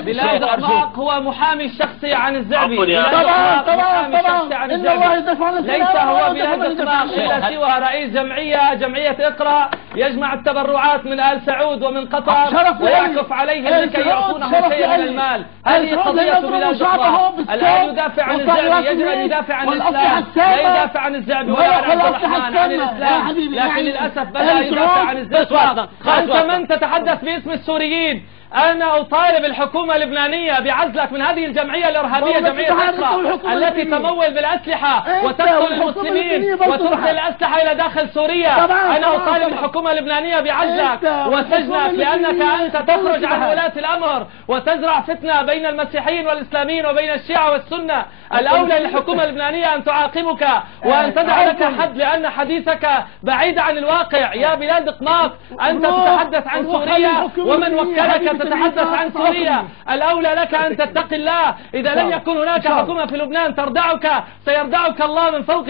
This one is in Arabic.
بلال دقماق هو محامي الشخصي عن الزعبي. طبعا ليس هو بلال دقماق إلا سوى رئيس جمعية اقرأ يجمع التبرعات من آل سعود ومن قطر ويعكف عليهم لكي يعطونه شيئا من المال. هذه قضية بلال دقماق. الآن يدافع عن الزعبي، يجب أن يدافع عن الإسلام، لا يدافع عن الزعبي ولا عن عبد الرحمن، عن الإسلام. لكن للأسف بدأ يدافع عن الزعبي. أنت من تتحدث باسم السوريين؟ أنا أطالب الحكومة اللبنانية بعزلك من هذه الجمعية الإرهابية، جمعية اقرأ التي تمول بالأسلحة وتقتل المسلمين وترسل الأسلحة إلى داخل سوريا. أنا أطالب الحكومة اللبنانية بعزلك وسجنك لأنك أنت تخرج عن ولاة الأمر وتزرع فتنة بين المسيحيين والإسلاميين وبين الشيعة والسنة. الأولى للحكومة اللبنانية أن تعاقبك وأن تدع لك حد، لأن حديثك بعيد عن الواقع. يا بلال دقماق، أنت تتحدث عن سوريا ومن وكلك تتحدث عن سوريا. الأولى لك أن تتقي الله. إذا لم يكن هناك حكومة في لبنان تردعك سيردعك الله من فوق